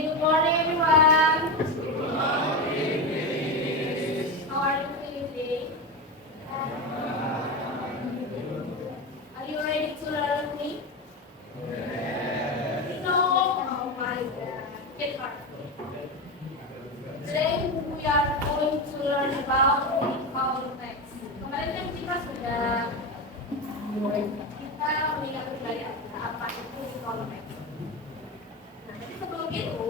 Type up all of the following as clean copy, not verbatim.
good morning everyone. How are you feeling today? Are you ready to learn with me? No? Oh my god. Get hard. Today we are going to learn about context. Kemarin kan kita sudah mengingat kembali apa itu context. Nah, jadi sebelum itu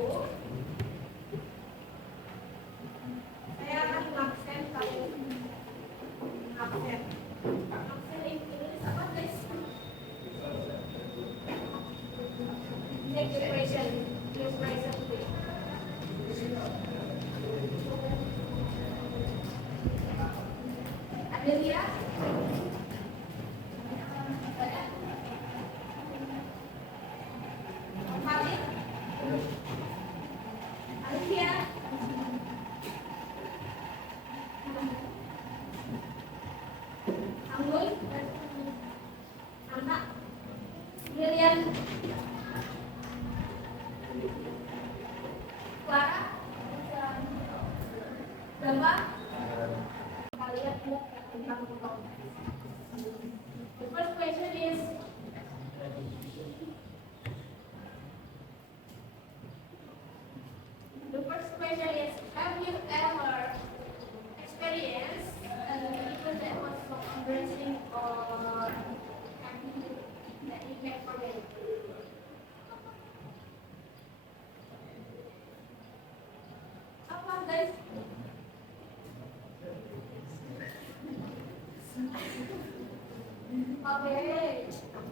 saya akan absen kalau absen. Absen itu apa guys? Take the question. Your present today. Ada dia? Khalid? Ada dia? Anggun? Anta? Lilian? Clara? Berapa? Kalian lihat tentang konteks. The first question is have you ever experienced a people that was so embarrassing or activity that you can't forget? Apa guys? Oke,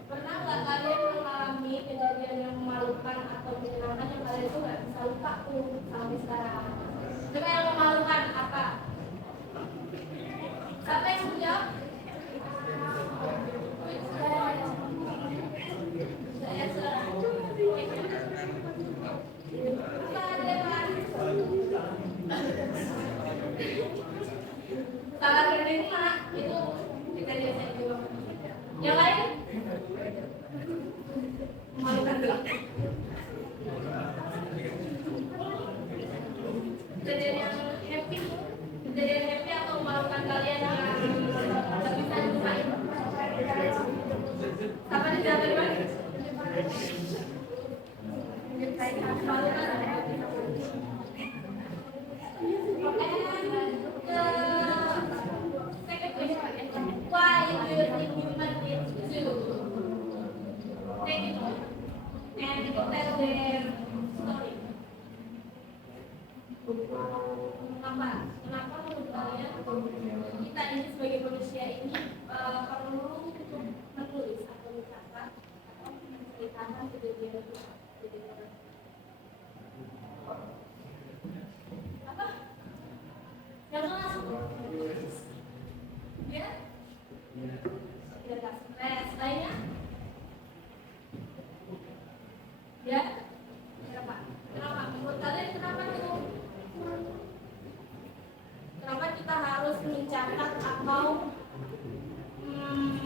pernah nggak kalian mengalami kejadian yang memalukan atau menyenangkan yang kalian tuh nggak bisa lupa tuh sampai sekarang? Coba yang memalukan apa? Siapa yang mau jawab? Salah berdiri mana? Itu kejadian saya juga. Yang lain? Memalukan gak? Kejadian yang happy? Kejadian happy atau memalukan kalian yang tak bisa dilupain? Apa dijawab dari mana? Memalukan. Why do you think human needs to take it and tell their story? Kenapa menurut kalian kita ini sebagai manusia ini perlu untuk menulis atau mencatat atau menceritakan kejadian apa? Yang langsung ya? Tidak stres lainnya? Ya? Kenapa? Kenapa? Menurut kalian kenapa itu? Kenapa kita harus mencatat atau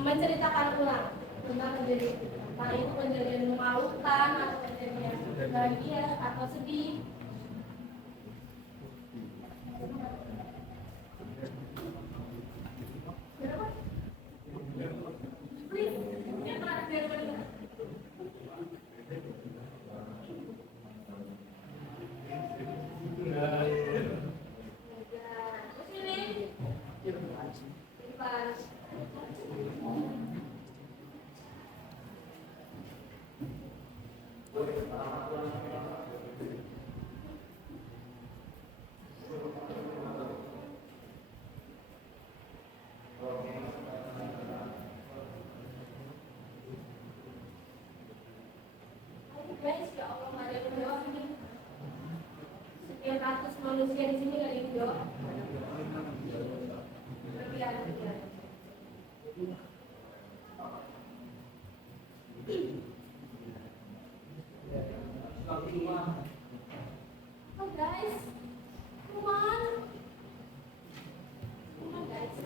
menceritakan ulang tentang kejadian itu? Entah itu kejadian memalukan atau kejadian bahagia atau sedih. Guys, ya Allah, nggak ada yang jawab ini. Sekian ratus manusia di sini nggak ada yang jawab. Berbiar. Oh guys, come on. Come on guys.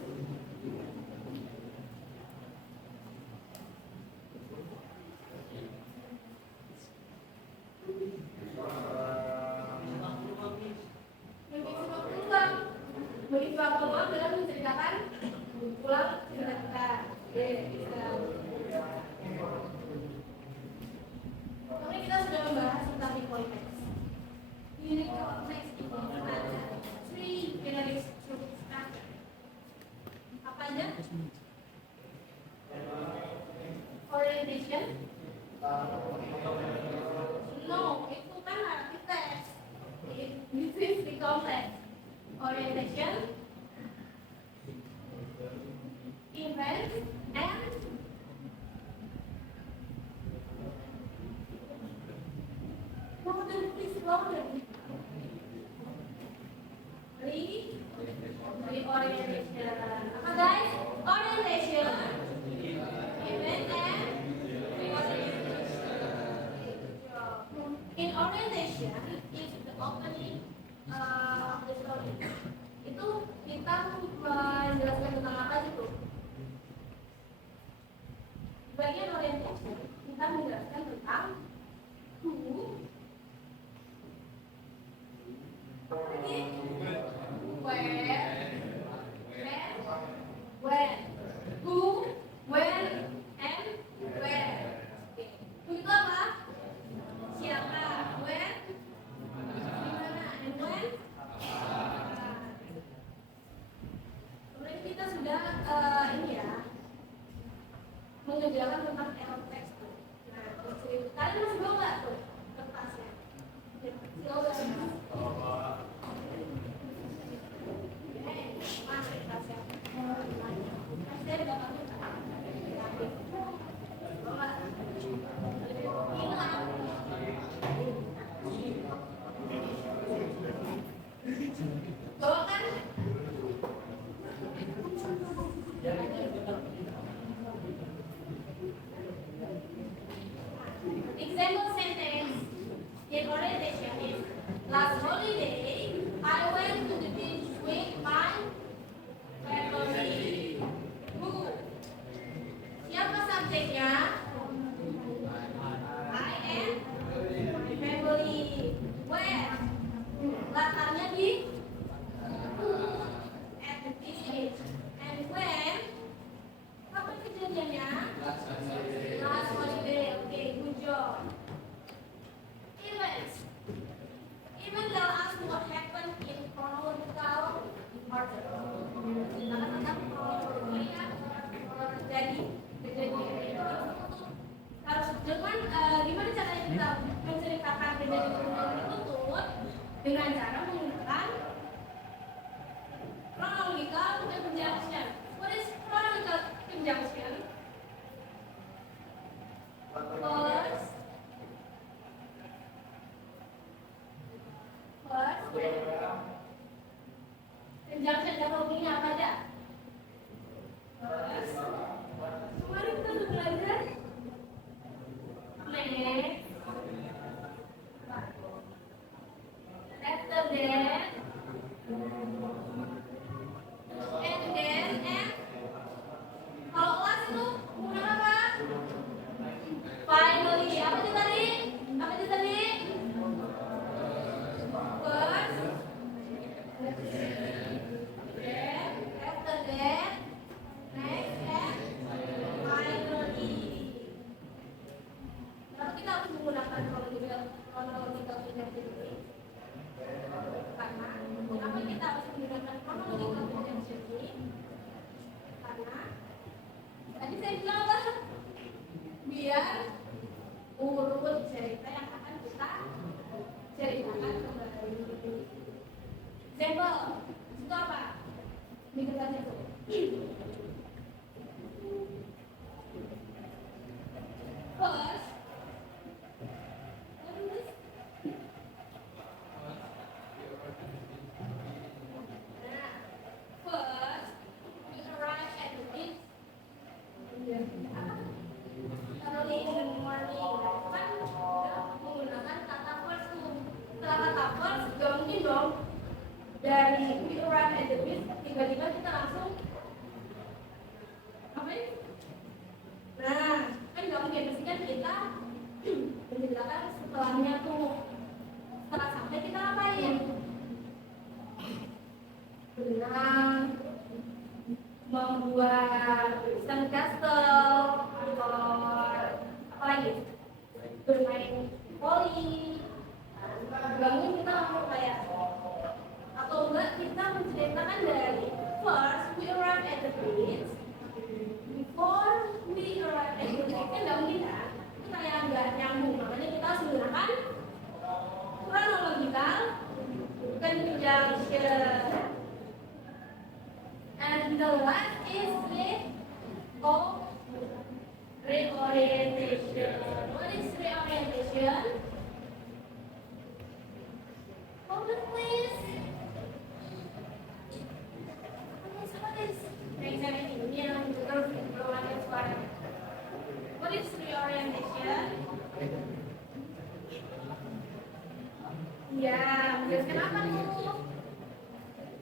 orientation, event, and modern is modern. Reorientation. Apa guys? Orientation, event, and reorientation. In orientation is the opening of the story. Itu kita menjelaskan tentang apa itu? Bagian orientation kita menjelaskan tentang who, where, when, who, when, and where. Who itu apa? Siapa? When, dimana? And when? Kemudian kita sudah ini ya mengerjakan tentang error text tuh. Nah, kalian masih bawa nggak tuh kertasnya? Silahkan. Mana kertasnya? Saya udah pakai. Bawa kan? Example sentence in orientation is last holiday I went to the beach with my family. Who? Siapa subjeknya? I and my family. Where? Latarnya di at the beach. And when? Kapan kejadiannya? Last holiday. Okay, good job. Events. Event tell us what happened in chronological order. Ceritakan tentang kronologi yang terjadi kejadian itu harus dengan gimana caranya kita menceritakan kejadian tersebut dengan cara menggunakan chronological conjunction. What is chronological conjunction? First, conjunction teknologinya apa aja? First, kemarin kita sudah belajar next, after that, and then, and kalau kelas itu menggunakan apa? Finally, apa itu tadi? Apa itu tadi? First, then, after that, next, and finally. Kenapa kita harus menggunakan chronological conjunction ini? Karena kenapa kita harus menggunakan chronological conjunction ini? Karena tadi saya bilang apa? Biar urut cerita yang akan kita ceritakan kembali. Example, itu apa? Di kertas itu. First, what is this? First, we arrive at the beach. Early in the morning. Kan udah menggunakan kata first tuh. Setelah kata first, gak mungkin dong dari we arrive at the beach tiba-tiba kita langsung ngapain? Nah, kan gak mungkin, pasti kan kita menceritakan setelahnya tuh. Setelah sampai kita ngapain? Berenang, membuat sandcastle, atau apa lagi? Bermain voli. Bangun kita langsung kayak, atau enggak kita menceritakan dari first we arrive at the beach, before we arrive at the beach. Kan nggak mungkin ya, itu kayak nggak nyambung. Makanya kita harus menggunakan chronological conjunction. Iya, menjelaskan apa tuh?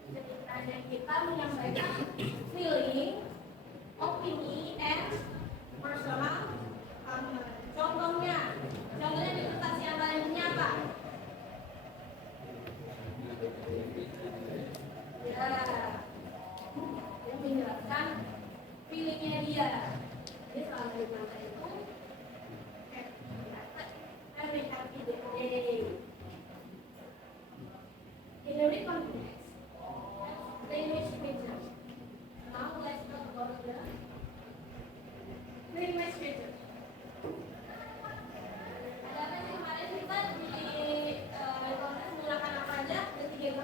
Ceritanya kita menyampaikan feeling, opini, and personal comment. Contohnya di kertas yang kalian punya apa? Ya, yang menjelaskan feelingnya dia. Jadi selama di masa itu, every happy day. In the written text, the image picture. Now let's talk about the image picture. Ada apa sih kemarin kita di kontes menggunakan apa aja? Dan 3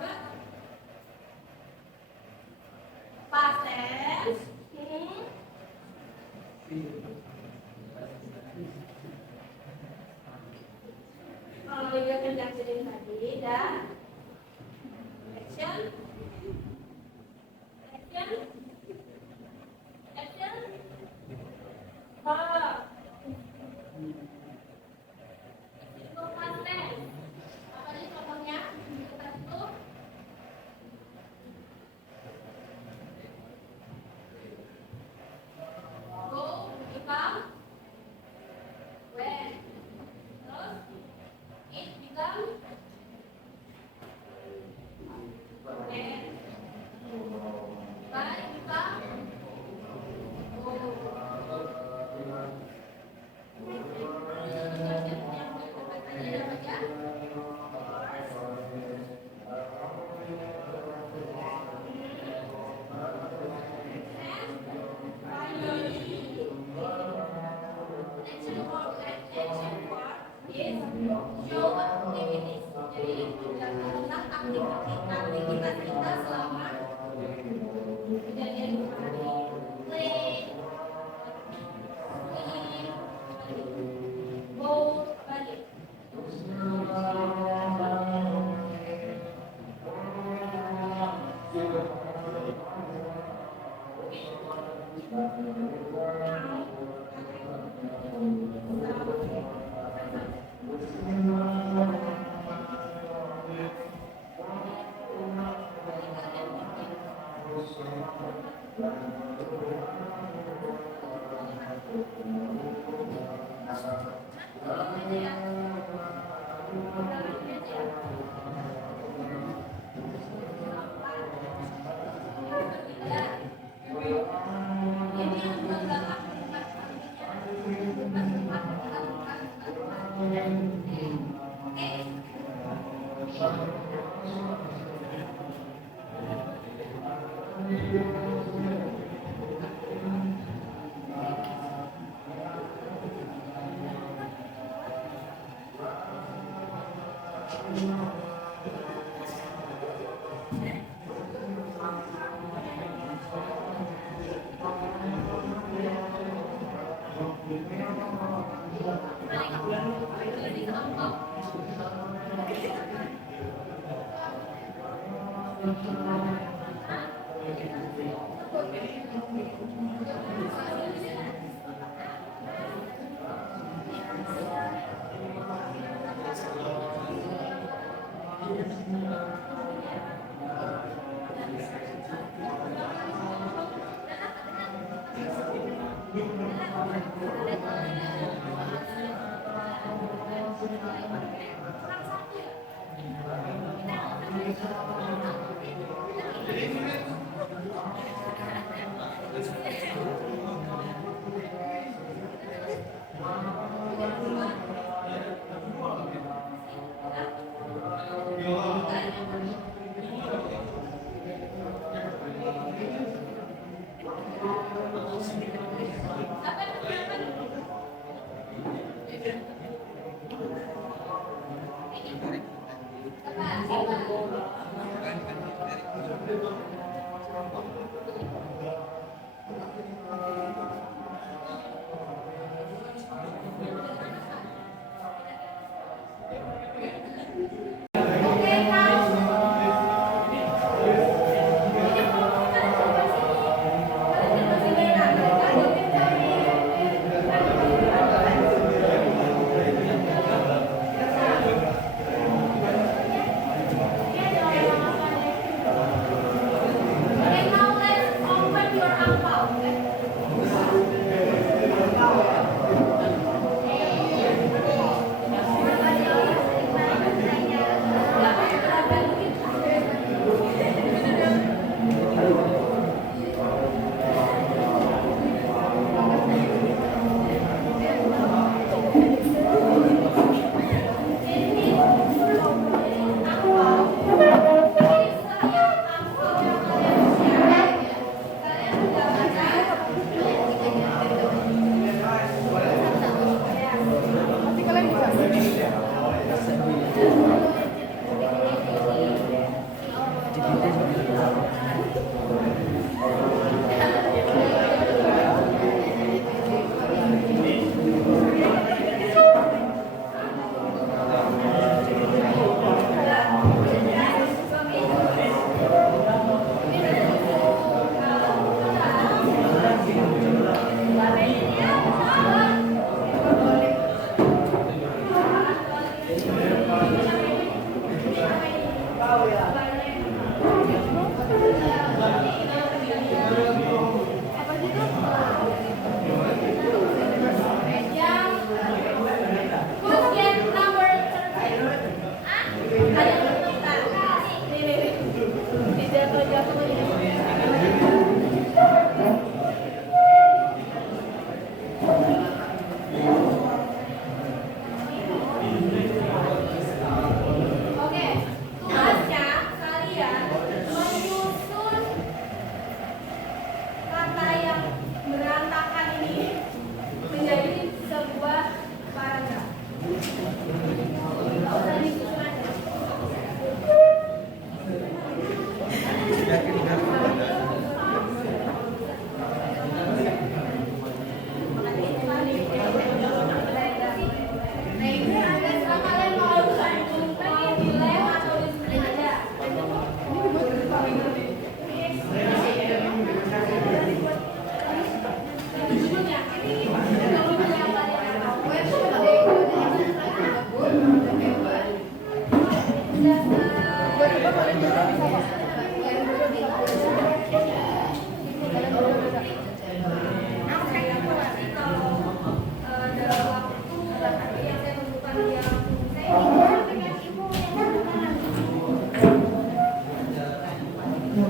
pastel. Kalau dia kerja tadi dan action, untuk pastel. Apa sih contohnya? Kita itu go, become, when. Terus it become when. By become go. Aktivitas kita selama kejadian hari, play, go, balik.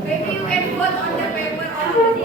Maybe you can put on the paper all of the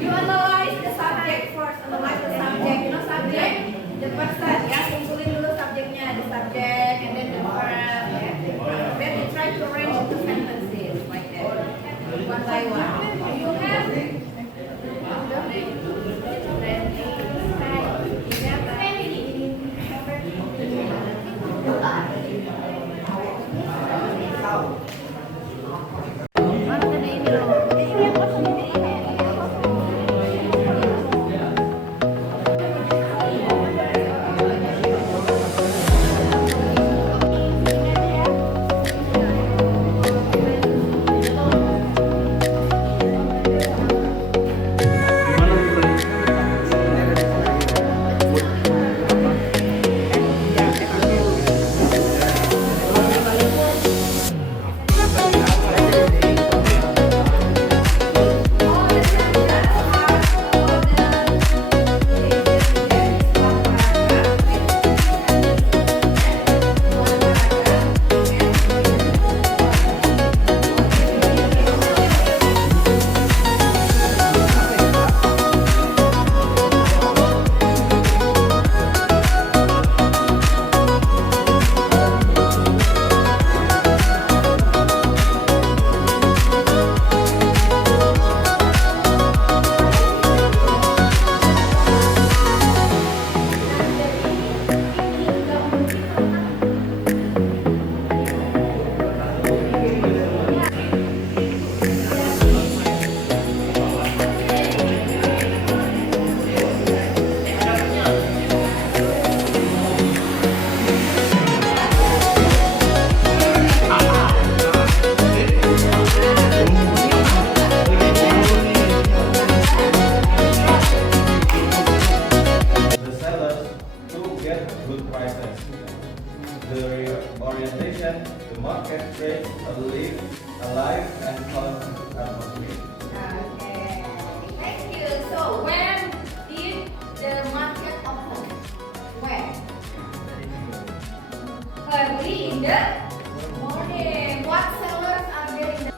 You analyze the subject first, analyze the subject. You know subject, the person, ya, kumpulin dulu subjeknya, the subject, and then the verb, ya. Then you try to arrange the sentences like that, one by one. You have good prices. The orientation, the market trade, alive and constant atmosphere. Okay, thank you. So when did the market open? When? Early in the morning. What sellers are there in the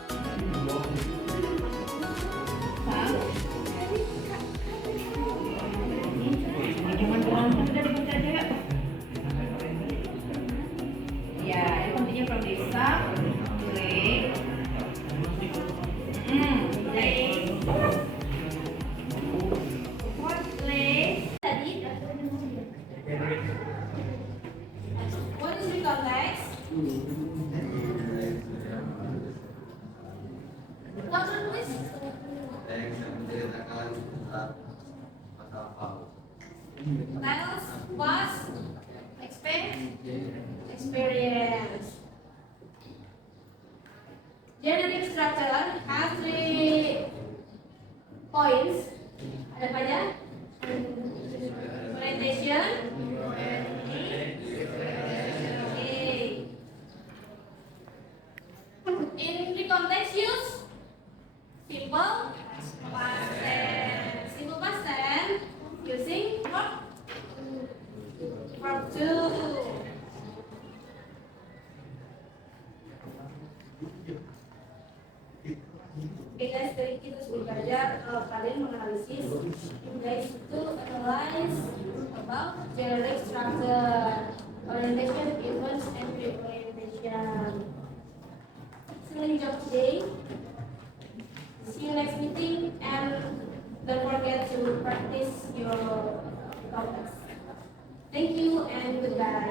Ya, ini pentingnya from desa, lake, lake. What lake? Tadi. What is it called next? Past experience. Generic structure has 3 points. Ada apa aja? Orientation. Okay. In the context use simple past tense. Simple past tense using verb to. Oke guys, dari kita sudah belajar kalian menganalisis guys itu analyze about generic structure, orientation, events, and pre-orientation. Selain job today. See you next meeting and don't forget to practice your topics. Thank you and goodbye.